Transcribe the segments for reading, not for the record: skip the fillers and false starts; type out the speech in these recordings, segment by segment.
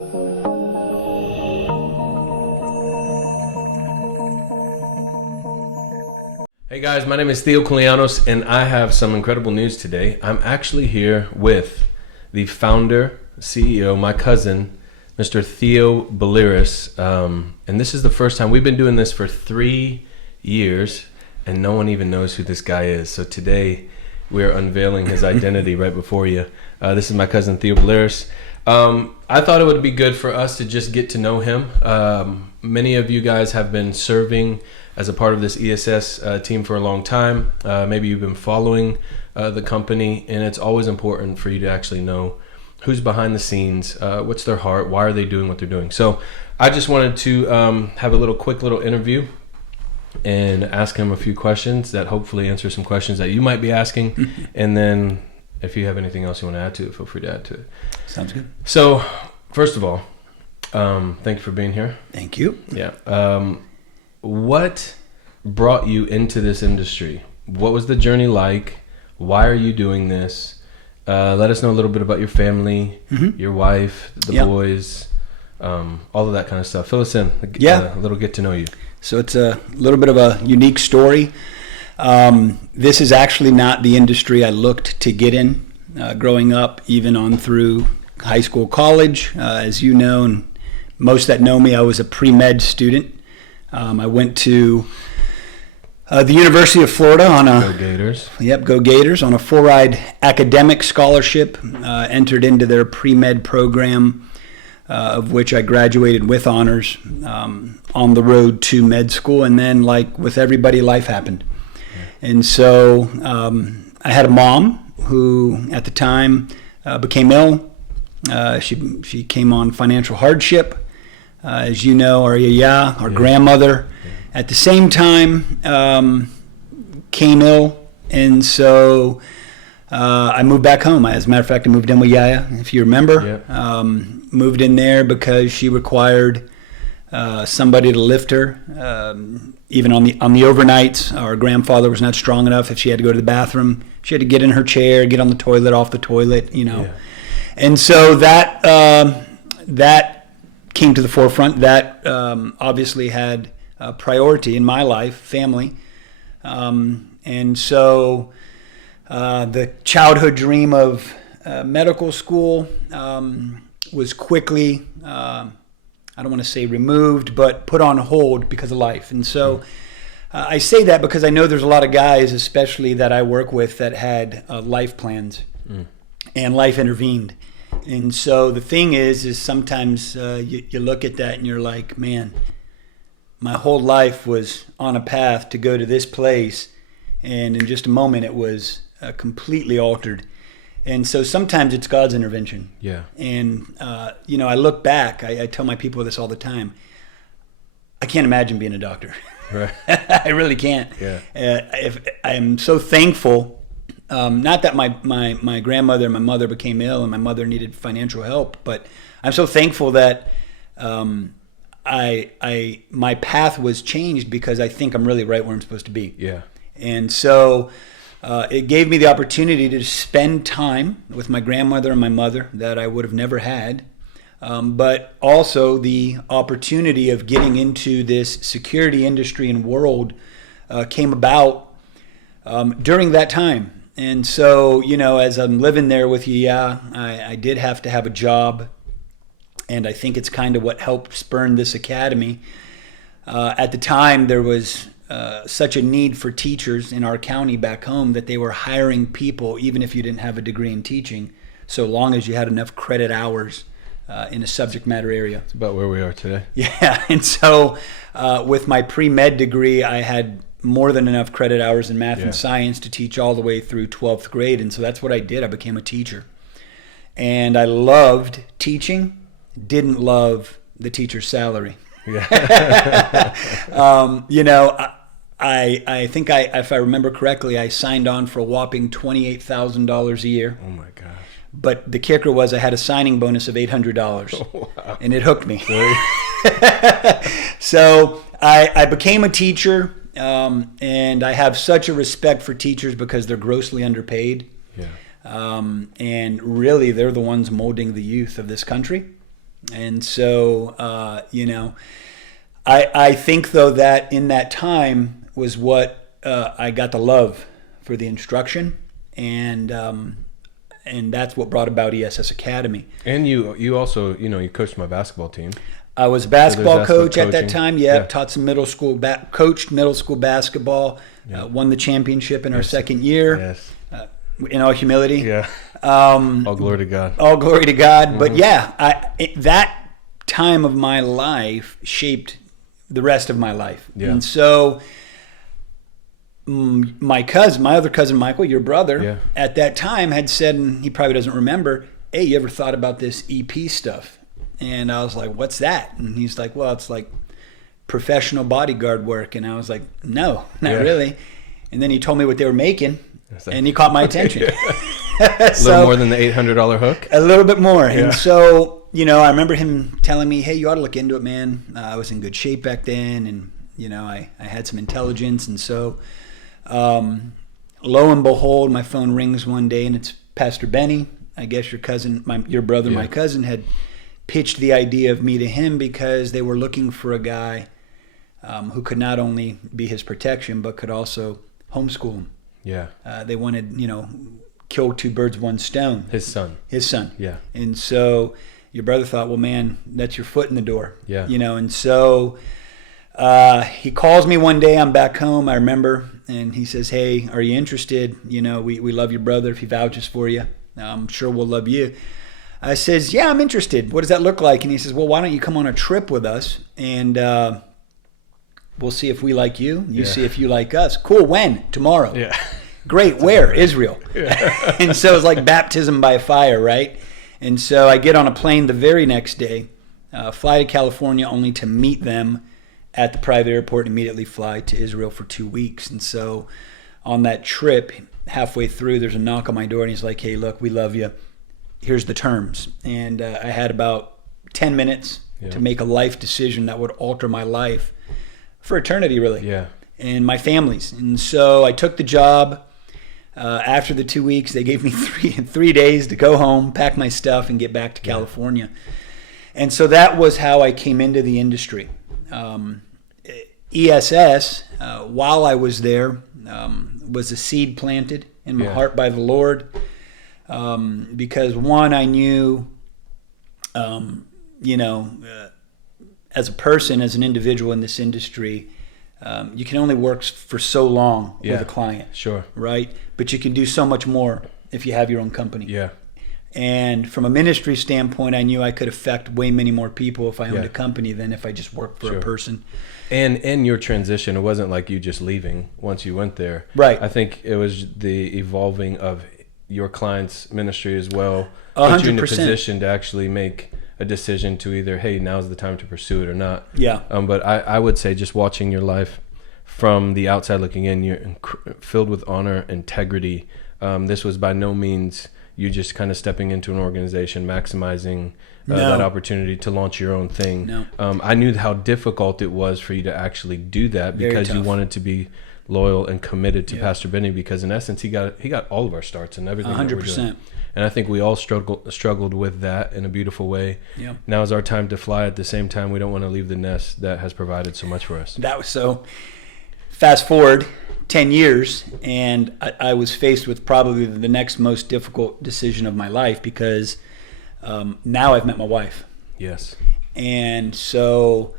Hey guys, my name is Theo Billiris, and I have some incredible news today. I'm actually here with the founder, CEO, my cousin, Mr. Theo Billiris, and this is the first time. We've been doing this for 3 years, and no one even knows who this guy is. So today, we're unveiling his identity right before you. This is my cousin, Theo Billiris. I thought it would be good for us to just get to know him. Many of you guys have been serving as a part of this ESS team for a long time. Maybe you've been following the company, and it's always important for you to actually know who's behind the scenes, what's their heart, why are they doing what they're doing. So I just wanted to have a quick little interview and ask him a few questions that hopefully answer some questions that you might be asking. And then if you have anything else you want to add to it, feel free to add to it. Sounds good. So first of all, thank you for being here. Thank you. Yeah. What brought you into this industry? What was the journey like? Why are you doing this? Let us know a little bit about your family, your wife, the boys, all of that kind of stuff. Fill us in. A little get to know you. So it's a little bit of a unique story. This is actually not the industry I looked to get in growing up, even on through high school, college. As you know, and most that know me, I was a pre-med student. I went to the University of Florida on a Go Gators. Yep, Go Gators on a full-ride academic scholarship. Entered into their pre-med program, of which I graduated with honors on the road to med school. And then, like with everybody, life happened. And so I had a mom who, at the time, became ill. She came on financial hardship. As you know, our grandmother, at the same time, came ill. And so I moved back home. As a matter of fact, I moved in with Yaya, if you remember. Moved in there because she required somebody to lift her. Even on the overnights, our grandfather was not strong enough. If she had to go to the bathroom, she had to get in her chair, get on the toilet, off the toilet, you know. Yeah. And so that came to the forefront. That obviously had priority in my life, family. And so the childhood dream of medical school was quickly, I don't want to say removed, but put on hold because of life. And so I say that because I know there's a lot of guys, especially that I work with, that had life plans and life intervened. And so the thing is sometimes you look at that and you're like, man, my whole life was on a path to go to this place, and in just a moment it was completely altered. And so sometimes it's God's intervention. Yeah. And I look back. I tell my people this all the time. I can't imagine being a doctor. Right. I really can't. Yeah. If I'm so thankful. Not that my grandmother and my mother became ill and my mother needed financial help, but I'm so thankful that my path was changed because I think I'm really right where I'm supposed to be. Yeah. And so it gave me the opportunity to spend time with my grandmother and my mother that I would have never had, but also the opportunity of getting into this security industry and world came about during that time. And so, as I'm living there with you, I did have to have a job. And I think it's kind of what helped spurn this academy. At the time, there was such a need for teachers in our county back home that they were hiring people, even if you didn't have a degree in teaching, so long as you had enough credit hours in a subject matter area. It's about where we are today. Yeah. And so with my pre-med degree, I had more than enough credit hours in math and science to teach all the way through 12th grade. And so that's what I did. I became a teacher. And I loved teaching, didn't love the teacher's salary. Yeah. I think if I remember correctly, I signed on for a whopping $28,000 a year. Oh my gosh. But the kicker was I had a signing bonus of $800. Oh, wow. And it hooked me. So I became a teacher. And I have such a respect for teachers because they're grossly underpaid. Yeah. And really, they're the ones molding the youth of this country. And so, I think, though, that in that time was what I got the love for the instruction, and that's what brought about ESS Academy. And you also, you coached my basketball team. I was a basketball coach at that coaching. time. Taught some middle school, coached middle school basketball. Won the championship in our second year. Yes. In all humility. Yeah. All glory to God. All glory to God. But that time of my life shaped the rest of my life. Yeah. And so my other cousin Michael, your brother, at that time had said, and he probably doesn't remember, hey, you ever thought about this EP stuff? And I was like, what's that? And he's like, well, it's like professional bodyguard work. And I was like, no, not really. And then he told me what they were making, and he caught my attention. A little more than the $800 hook? A little bit more. Yeah. And so, I remember him telling me, hey, you ought to look into it, man. I was in good shape back then, and, I had some intelligence. And so, lo and behold, my phone rings one day, and it's Pastor Benny. I guess your cousin, your brother, my cousin, had pitched the idea of me to him because they were looking for a guy who could not only be his protection, but could also homeschool him. Yeah. They wanted, kill two birds with one stone. His son. Yeah. And so your brother thought, well, man, that's your foot in the door. Yeah. And so he calls me one day. I'm back home, I remember, and he says, hey, are you interested? We love your brother. If he vouches for you, I'm sure we'll love you. I says, yeah, I'm interested. What does that look like? And he says, well, why don't you come on a trip with us, and we'll see if we like you. You see if you like us. Cool. When? Tomorrow. Yeah. Great. Where? Israel. Yeah. And so it's like baptism by fire, right? And so I get on a plane the very next day, fly to California only to meet them at the private airport and immediately fly to Israel for 2 weeks. And so on that trip, halfway through, there's a knock on my door, and he's like, hey, look, we love you. Here's the terms. And I had about 10 minutes to make a life decision that would alter my life for eternity, really. Yeah. And my family's. And so I took the job. After the 2 weeks, they gave me three days to go home, pack my stuff, and get back to California. And so that was how I came into the industry. ESS, while I was there, was a seed planted in my heart by the Lord. Because one, I knew, as a person, as an individual in this industry, you can only work for so long with a client. Sure. Right? But you can do so much more if you have your own company. Yeah. And from a ministry standpoint, I knew I could affect way many more people if I owned a company than if I just worked for a person. And in your transition, it wasn't like you just leaving once you went there. Right. I think it was the evolving of your client's ministry as well. 100%. Put you in a position to actually make a decision to either, hey, now's the time to pursue it or not. Yeah. But I would say just watching your life from the outside looking in, you're filled with honor, integrity. This was by no means you just kind of stepping into an organization, maximizing that opportunity to launch your own thing. No. I knew how difficult it was for you to actually do that because you wanted to be loyal and committed to Pastor Benny, because in essence he got all of our starts and everything 100%. That we're doing. And I think we all struggled with that in a beautiful way. Yeah. Now is our time to fly. At the same time, we don't want to leave the nest that has provided so much for us. That was so. Fast forward 10 years, and I was faced with probably the next most difficult decision of my life, because now I've met my wife. Yes. And so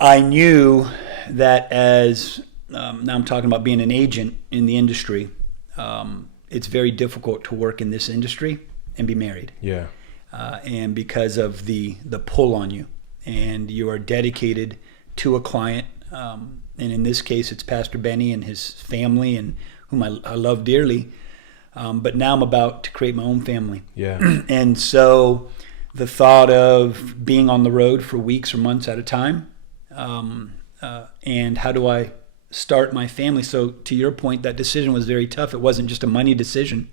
I knew that as now I'm talking about being an agent in the industry. It's very difficult to work in this industry and be married. Yeah. And because of the pull on you, and you are dedicated to a client. And in this case, it's Pastor Benny and his family, and whom I love dearly. But now I'm about to create my own family. Yeah. And so the thought of being on the road for weeks or months at a time, and how do I start my family? So to your point, that decision was very tough. It wasn't just a money decision;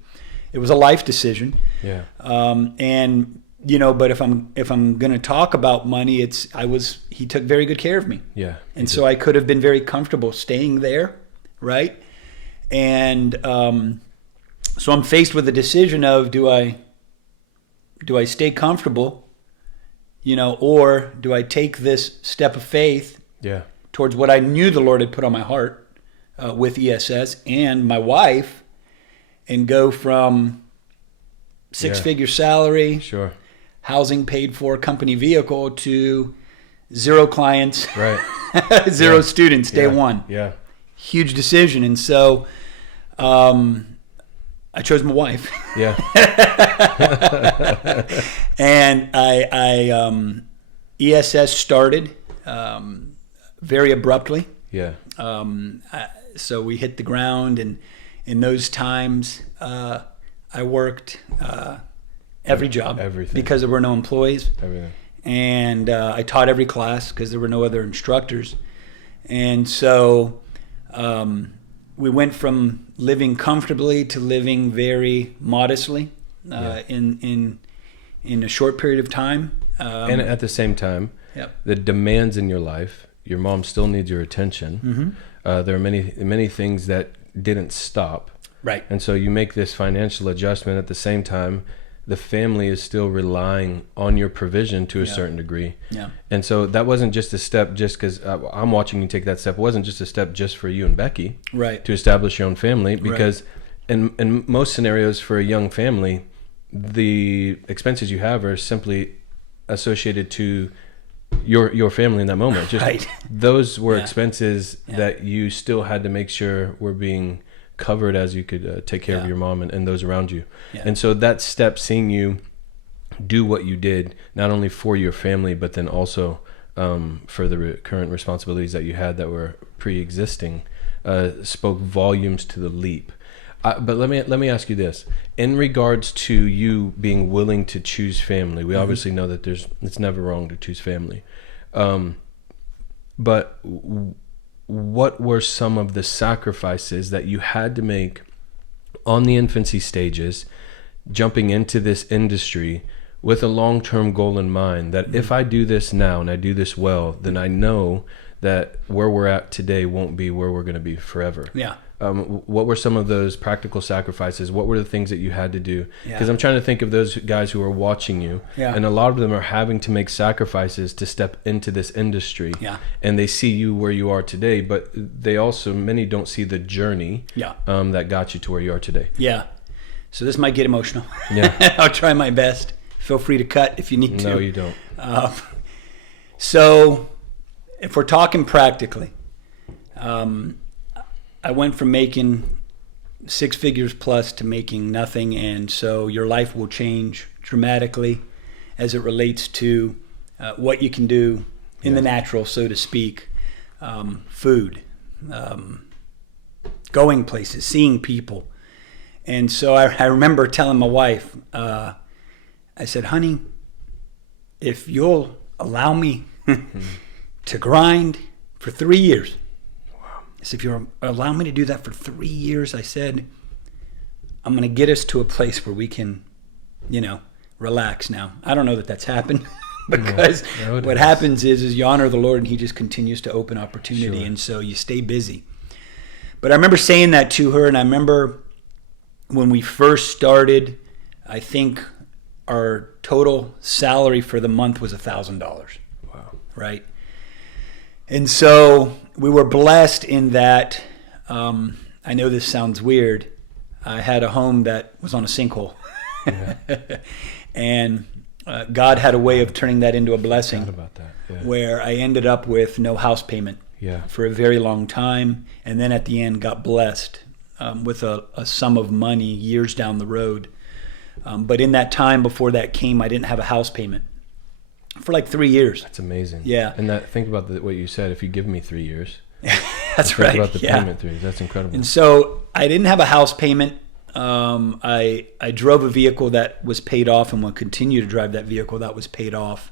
it was a life decision. Yeah. And but if I'm going to talk about money, he took very good care of me. Yeah. And so I could have been very comfortable staying there, right? And so I'm faced with the decision of do I stay comfortable or do I take this step of faith Yeah. towards what I knew the Lord had put on my heart with ESS and my wife, and go from six-figure salary, Sure. housing paid for, company vehicle, to 0 clients, Right. 0 students day one. Yeah. Huge decision. And so I chose my wife. Yeah. And ESS started very abruptly. Yeah. So we hit the ground, and in those times, I worked every job. Everything. Because there were no employees. Everything. And I taught every class because there were no other instructors. And so we went from living comfortably to living very modestly in a short period of time. And at the same time, Yep. the demands in your life, your mom still needs your attention. Mm-hmm. There are many things that didn't stop. Right. And so you make this financial adjustment at the same time. The family is still relying on your provision to a certain degree. Yeah. And so that wasn't just a step just because I'm watching you take that step. It wasn't just a step just for you and Becky Right. to establish your own family, because in most scenarios for a young family, the expenses you have are simply associated to your family in that moment. Just Right. those were Yeah. expenses that you still had to make sure were being covered as you could take care of your mom and those around you. Yeah. And so that step, seeing you do what you did, not only for your family, but then also for the current responsibilities that you had that were pre-existing, spoke volumes to the leap. But let me ask you this: in regards to you being willing to choose family, we obviously know that it's never wrong to choose family. But what were some of the sacrifices that you had to make on the infancy stages, jumping into this industry with a long-term goal in mind, that if I do this now and I do this well, then I know that where we're at today won't be where we're going to be forever? Yeah. What were some of those practical sacrifices? What were the things that you had to do? Yeah. Because I'm trying to think of those guys who are watching you, and a lot of them are having to make sacrifices to step into this industry. Yeah. And they see you where you are today, but they also, many don't see the journey that got you to where you are today. Yeah. So this might get emotional. Yeah. I'll try my best. Feel free to cut if you need to. No, you don't. So if we're talking practically, I went from making 6 figures plus to making nothing, and so your life will change dramatically as it relates to what you can do in the natural, so to speak. Food, going places, seeing people. And so I remember telling my wife, I said, honey, if you'll allow me to grind for 3 years, I said, if you'll allow me to do that for 3 years, I said, I'm going to get us to a place where we can, relax now. I don't know that that's happened because what happens is you honor the Lord and he just continues to open opportunity. Sure. And so you stay busy. But I remember saying that to her, and I remember when we first started, I think our total salary for the month was $1,000. Wow. Right? And so we were blessed in that, I know this sounds weird, I had a home that was on a sinkhole. Yeah. And God had a way of turning that into a blessing. About that. Yeah. Where I ended up with no house payment for a very long time, and then at the end got blessed with a sum of money years down the road. But in that time before that came, I didn't have a house payment for like 3 years. That's amazing. Yeah. And think about what you said. If you give me 3 years, that's right. Think about the payment 3 years. That's incredible. And so I didn't have a house payment. I drove a vehicle that was paid off, and will continue to drive that vehicle that was paid off.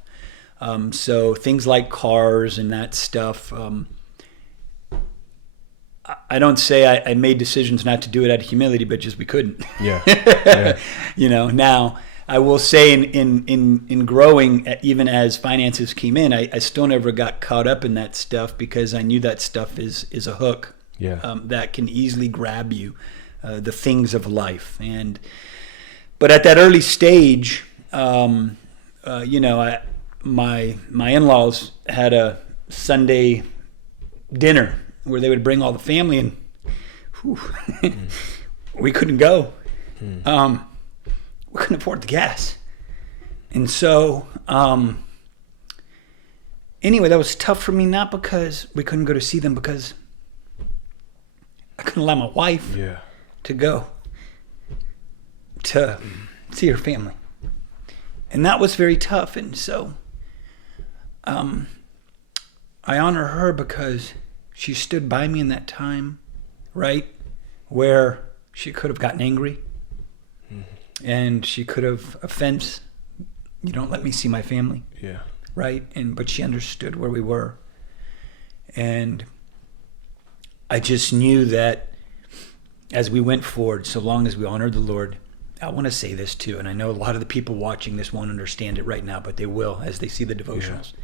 So things like cars and that stuff. I don't say I made decisions not to do it out of humility, but just we couldn't. Yeah. Now I will say in growing, even as finances came in, I still never got caught up in that stuff because I knew that stuff is a hook that can easily grab you, the things of life. But at that early stage, my in-laws had a Sunday dinner where they would bring all the family, and we couldn't go. We couldn't afford the gas. And so, anyway, that was tough for me, not because we couldn't go to see them, because I couldn't allow my wife to go to see her family. And that was very tough. And so I honor her because she stood by me in that time, right, where she could have gotten angry and she could have offense. You don't let me see my family. Yeah. Right? But she understood where we were. And I just knew that as we went forward, so long as we honored the Lord, I want to say this too, and I know a lot of the people watching this won't understand it right now, but they will as they see the devotionals. Yeah.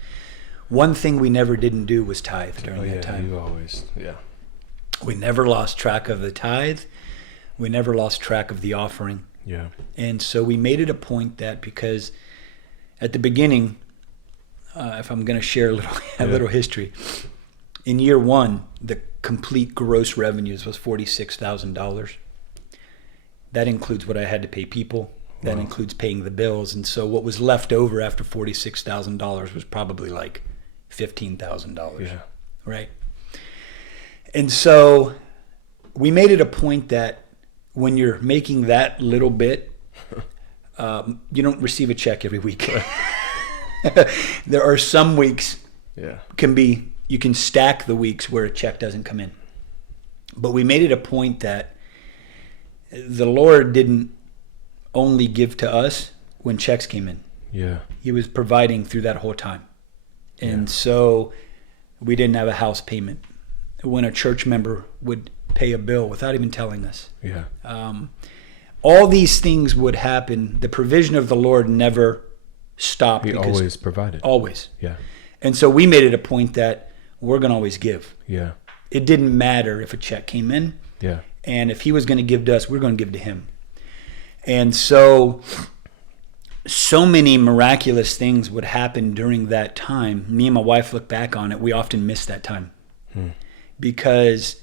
One thing we never didn't do was tithe during that time. You always, We never lost track of the tithe. We never lost track of the offering. Yeah. And so we made it a point that, because at the beginning, if I'm going to share a little history, in year one, the complete gross revenues was $46,000. That includes what I had to pay people. That includes paying the bills. And so what was left over after $46,000 was probably like $15,000. Yeah. Right? And so we made it a point that when you're making that little bit, you don't receive a check every week. There are some weeks you can stack the weeks where a check doesn't come in. But we made it a point that the Lord didn't only give to us when checks came in. Yeah. He was providing through that whole time. And so we didn't have a house payment. When a church member would pay a bill without even telling us. Yeah. All these things would happen. The provision of the Lord never stopped. He always provided. Always. Yeah. And so we made it a point that we're going to always give. Yeah. It didn't matter if a check came in. Yeah. And if he was going to give to us, we're going to give to him. And so many miraculous things would happen during that time. Me and my wife look back on it. We often miss that time. Because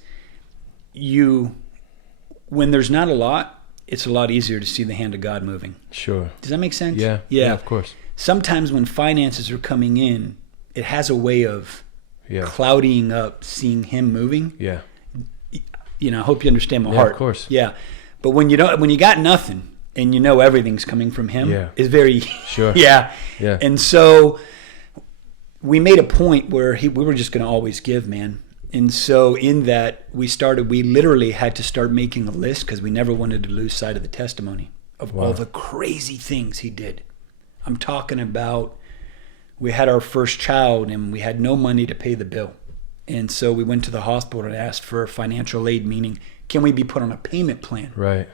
when there's not a lot, it's a lot easier to see the hand of God moving. Sure. Does that make sense? Yeah. Yeah, of course. Sometimes when finances are coming in, it has a way of clouding up seeing him moving. Yeah. I hope you understand my heart. Of course. Yeah. But when you got nothing and you know everything's coming from him, it's very sure. Yeah. Yeah. And so we made a point where we were just going to always give, man. And so in that we literally had to start making a list, because we never wanted to lose sight of the testimony of all the crazy things he did. I'm talking about, we had our first child and we had no money to pay the bill. And so we went to the hospital and asked for financial aid, meaning, can we be put on a payment plan? Right.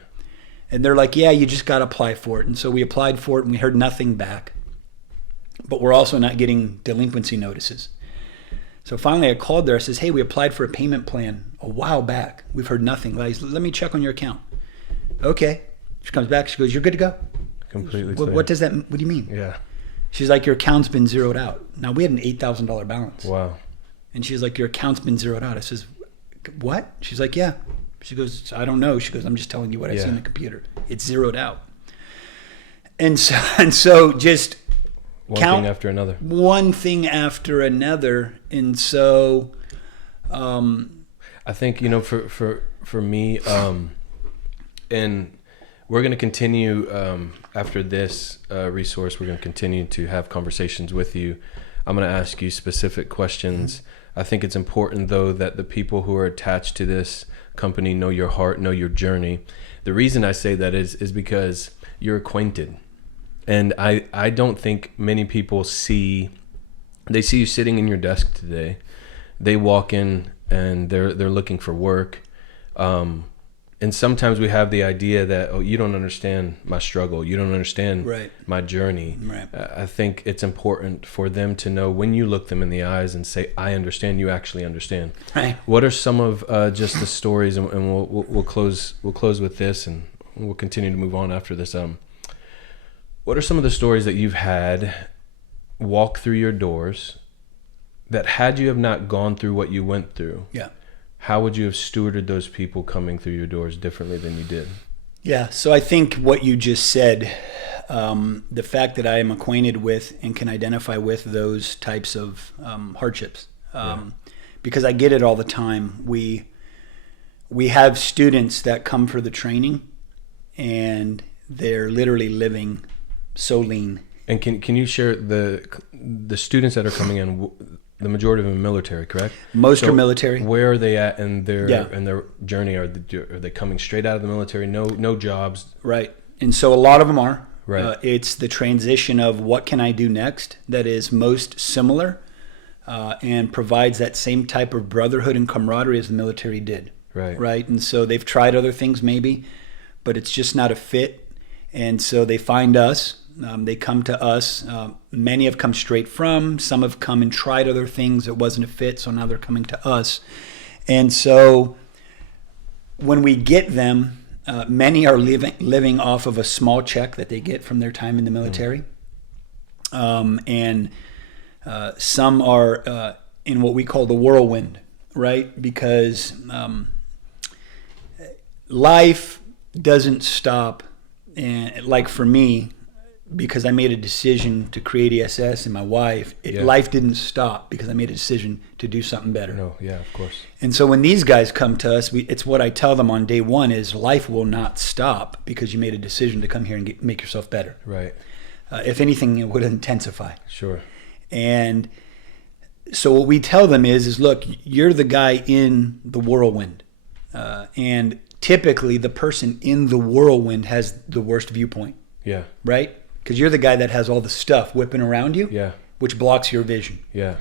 And they're like, yeah, you just got to apply for it. And so we applied for it and we heard nothing back. But we're also not getting delinquency notices. So finally I called there. I says, hey, we applied for a payment plan a while back. We've heard nothing. Let me check on your account. Okay. She comes back. She goes, you're good to go. Completely. What does that, what do you mean? Yeah. She's like, your account's been zeroed out. Now we had an $8,000 balance. Wow. And she's like, your account's been zeroed out. I says, what? She's like, yeah. She goes, I don't know. She goes, I'm just telling you what I see on the computer. It's zeroed out. And so just one thing after another. One thing after another. And so I think, for me, and we're going to continue after this resource, we're going to continue to have conversations with you. I'm going to ask you specific questions. I think it's important, though, that the people who are attached to this company know your heart, know your journey. The reason I say that is because you're acquainted. And I don't think many people see you sitting in your desk today. They walk in and they're looking for work. And sometimes we have the idea that, oh, you don't understand my struggle. You don't understand my journey. Right. I think it's important for them to know, when you look them in the eyes and say, I understand, you actually understand. Right. What are some of just the stories, and we'll close with this, and we'll continue to move on after this. What are some of the stories that you've had walk through your doors that had you have not gone through what you went through, Yeah. how would you have stewarded those people coming through your doors differently than you did? Yeah. So I think what you just said, the fact that I am acquainted with and can identify with those types of hardships, because I get it all the time. We have students that come for the training, and they're literally living so lean. And can you share the students that are coming in? The majority of them are military, correct? Most are military. Where are they at in their journey? Are they coming straight out of the military? No jobs. Right. And so a lot of them are. Right. It's the transition of what can I do next that is most similar and provides that same type of brotherhood and camaraderie as the military did. Right. Right. And so they've tried other things maybe, but it's just not a fit. And so they find us. They come to us. Many have come straight from. Some have come and tried other things. It wasn't a fit, so now they're coming to us. And so when we get them, many are living off of a small check that they get from their time in the military. And some are in what we call the whirlwind, right? Because life doesn't stop. And like for me, because I made a decision to create ESS and my wife, life didn't stop because I made a decision to do something better. No, yeah, of course. And so when these guys come to us, it's what I tell them on day one is life will not stop because you made a decision to come here and make yourself better. Right. If anything, it would intensify. Sure. And so what we tell them is look, you're the guy in the whirlwind. And typically the person in the whirlwind has the worst viewpoint. Yeah. Right? Because you're the guy that has all the stuff whipping around you, which blocks your vision. Yeah.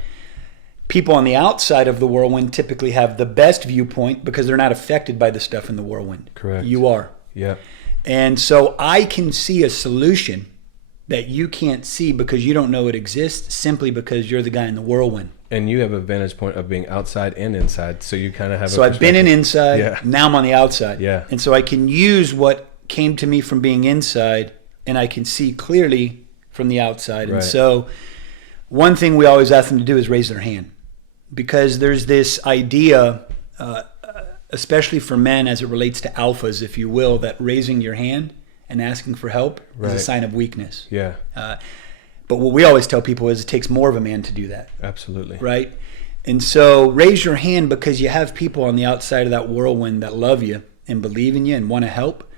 People on the outside of the whirlwind typically have the best viewpoint because they're not affected by the stuff in the whirlwind. Correct. You are. Yeah. And so I can see a solution that you can't see because you don't know it exists simply because you're the guy in the whirlwind. And you have a vantage point of being outside and inside, so you kind of have So I've been in inside, now I'm on the outside. Yeah. And so I can use what came to me from being inside and I can see clearly from the outside. Right. And so one thing we always ask them to do is raise their hand because there's this idea, especially for men as it relates to alphas, if you will, that raising your hand and asking for help is a sign of weakness. Yeah. But what we always tell people is it takes more of a man to do that. Absolutely. Right? And so raise your hand because you have people on the outside of that whirlwind that love you and believe in you and want to help.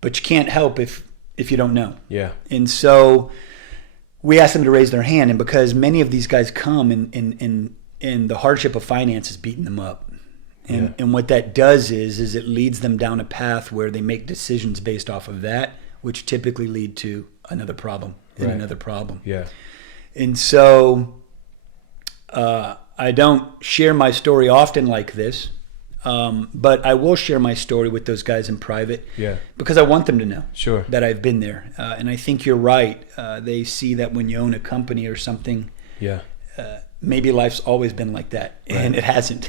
But you can't help if you don't know. Yeah. And so we ask them to raise their hand. And because many of these guys come and the hardship of finance is beating them up. And what that does is it leads them down a path where they make decisions based off of that, which typically lead to another problem and another problem. Yeah. And so I don't share my story often like this, but I will share my story with those guys in private because I want them to know that I've been there. And I think you're right. They see that when you own a company or something, maybe life's always been like that, and it hasn't.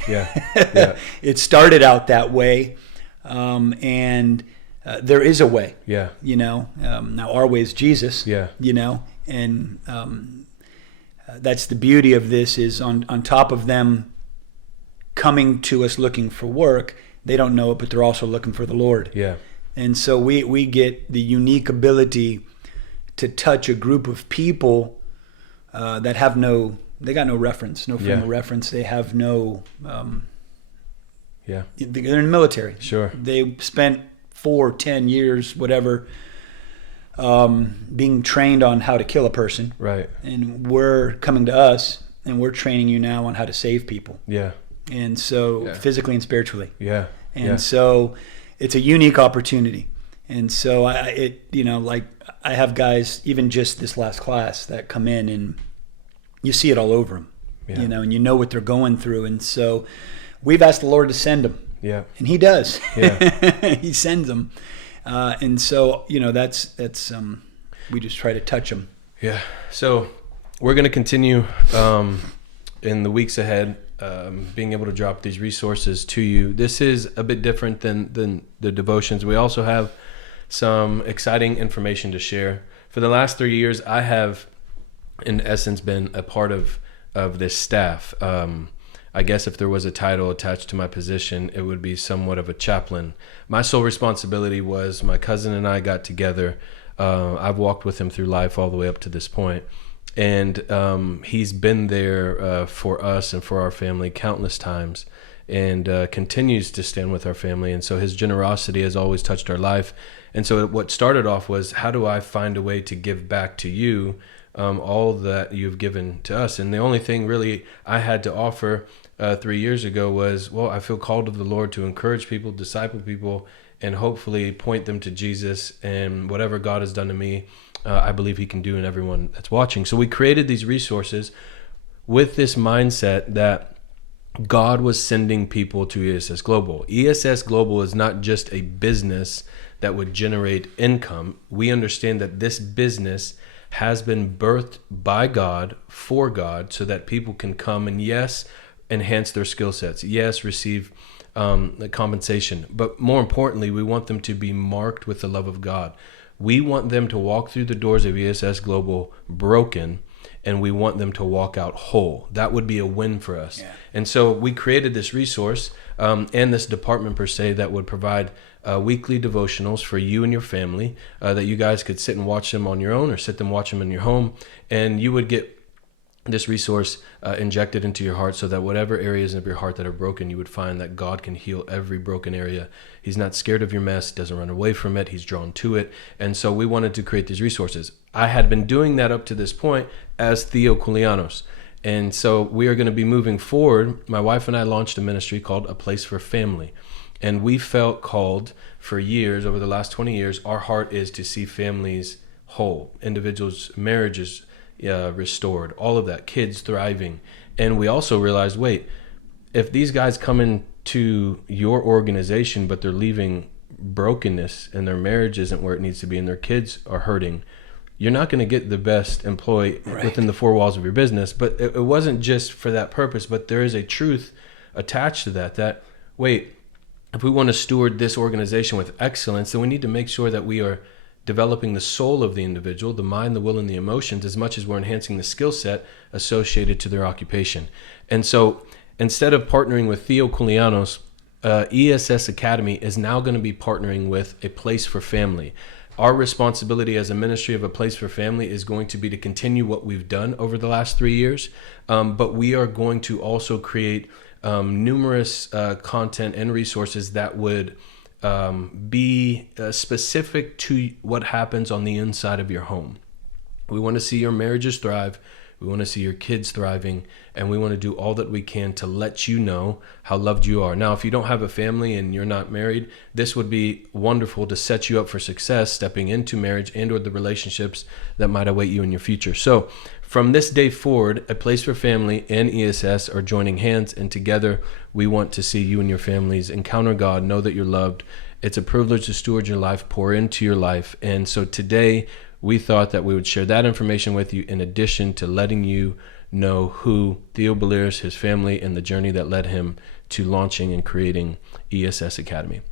It started out that way, and there is a way. You know, now our way is Jesus. You know, and that's the beauty of this is on top of them coming to us looking for work, they don't know it, but they're also looking for the Lord. And so we get the unique ability to touch a group of people that have they got no reference, no frame of reference. They have no, they're in the military. They spent 4, 10 years, whatever, being trained on how to kill a person. And we're coming to us and we're training you now on how to save people. And so physically and spiritually. And so it's a unique opportunity. And so I have guys, even just this last class, that come in and you see it all over them, you know, and you know what they're going through. And so we've asked the Lord to send them. And he does. He sends them. And so, you know, that's we just try to touch them. So we're going to continue in the weeks ahead, being able to drop these resources to you. This is a bit different than the devotions. We also have some exciting information to share. For the last 3 years, I have in essence, been a part of this staff. I guess if there was a title attached to my position, it would be somewhat of a chaplain. My sole responsibility was my cousin and I got together. I've walked with him through life all the way up to this point. And he's been there for us and for our family countless times, and continues to stand with our family. And so his generosity has always touched our life. And so what started off was, how do I find a way to give back to you all that you've given to us? And the only thing really I had to offer 3 years ago was, well, I feel called of the Lord to encourage people, disciple people, and hopefully point them to Jesus. And whatever God has done to me, I believe he can do in everyone that's watching. So we created these resources with this mindset that God was sending people to ESS Global. ESS Global is not just a business that would generate income. We understand that this business has been birthed by God, for God, so that people can come and, yes, enhance their skill sets, yes, receive the compensation. But more importantly, we want them to be marked with the love of God. We want them to walk through the doors of ESS Global broken, and we want them to walk out whole. That would be a win for us. Yeah. And so we created this resource and this department per se that would provide weekly devotionals for you and your family that you guys could sit and watch them on your own, or sit and watch them in your home, and you would get this resource injected into your heart, so that whatever areas of your heart that are broken, you would find that God can heal every broken area. He's not scared of your mess, doesn't run away from it, he's drawn to it. And so we wanted to create these resources. I had been doing that up to this point as Theo Billiris. And so we are going to be moving forward. My wife and I launched a ministry called A Place for Family. And we felt called for years, over the last 20 years, our heart is to see families whole, individuals, marriages restored, all of that, kids thriving. And we also realized, wait, if these guys come into your organization, but they're leaving brokenness, and their marriage isn't where it needs to be, and their kids are hurting, you're not going to get the best employee within the four walls of your business. But it wasn't just for that purpose, but there is a truth attached to that, wait, if we want to steward this organization with excellence, then we need to make sure that we are developing the soul of the individual, the mind, the will, and the emotions, as much as we're enhancing the skill set associated to their occupation. And so instead of partnering with Theo Billiris, ESS Academy is now going to be partnering with A Place for Family. Our responsibility as a ministry of A Place for Family is going to be to continue what we've done over the last 3 years, but we are going to also create numerous content and resources that would be specific to what happens on the inside of your home. We want to see your marriages thrive. We want to see your kids thriving, and we want to do all that we can to let you know how loved you are. Now, if you don't have a family and you're not married, this would be wonderful to set you up for success stepping into marriage and or the relationships that might await you in your future. So from this day forward, A Place for Family and ESS are joining hands, and together we want to see you and your families encounter God, know that you're loved. It's a privilege to steward your life, pour into your life. And so today we thought that we would share that information with you, in addition to letting you know who Theo Billiris, his family, and the journey that led him to launching and creating ESS Academy.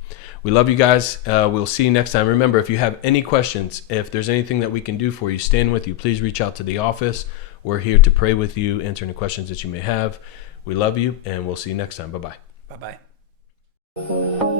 We love you guys. We'll see you next time. Remember, if you have any questions, if there's anything that we can do for you, stand with you, please reach out to the office. We're here to pray with you, answer any questions that you may have. We love you, and we'll see you next time. Bye-bye. Bye-bye.